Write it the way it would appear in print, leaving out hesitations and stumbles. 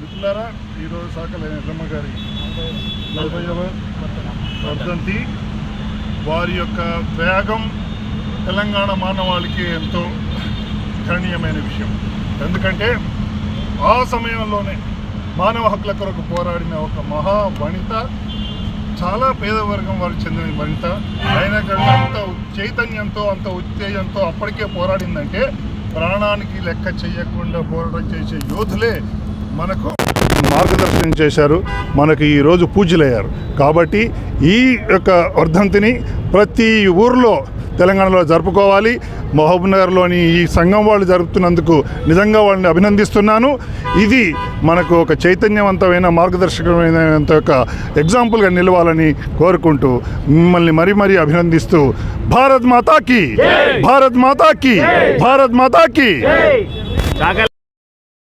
మిత్రులారా, ఈరోజు సాకల ఎల్లమ్మ గారి 40వ వర్ధంతి. వారి యొక్క త్యాగం తెలంగాణ మానవాళికి ఎంతో గణనీయమైన విషయం. ఎందుకంటే ఆ సమయంలోనే మానవ హక్కుల కొరకు పోరాడిన ఒక మహా వనిత, చాలా పేదవర్గం వారికి చెందిన వనిత, అయినా కానీ అంత చైతన్యంతో అంత ఉత్తేజంతో అప్పటికే పోరాడిందంటే ప్రాణానికి లెక్క చేయకుండా పోరాటం చేసే యోధులే మనకు మార్గదర్శనం చేశారు, మనకు ఈరోజు పూజ్యులయ్యారు. కాబట్టి ఈ యొక్క వర్ధంతిని ప్రతి ఊర్లో తెలంగాణలో జరుపుకోవాలి. మహబూబ్నగర్లోని ఈ సంఘం వాళ్ళు జరుపుతున్నందుకు నిజంగా వాళ్ళని అభినందిస్తున్నాను. ఇది మనకు ఒక చైతన్యవంతమైన మార్గదర్శకమైన ఒక ఎగ్జాంపుల్గా నిలవాలని కోరుకుంటూ మిమ్మల్ని మరీ అభినందిస్తూ భారత్ మాతాకి, భారత్ మాతాకి, భారత్ మాతాకి.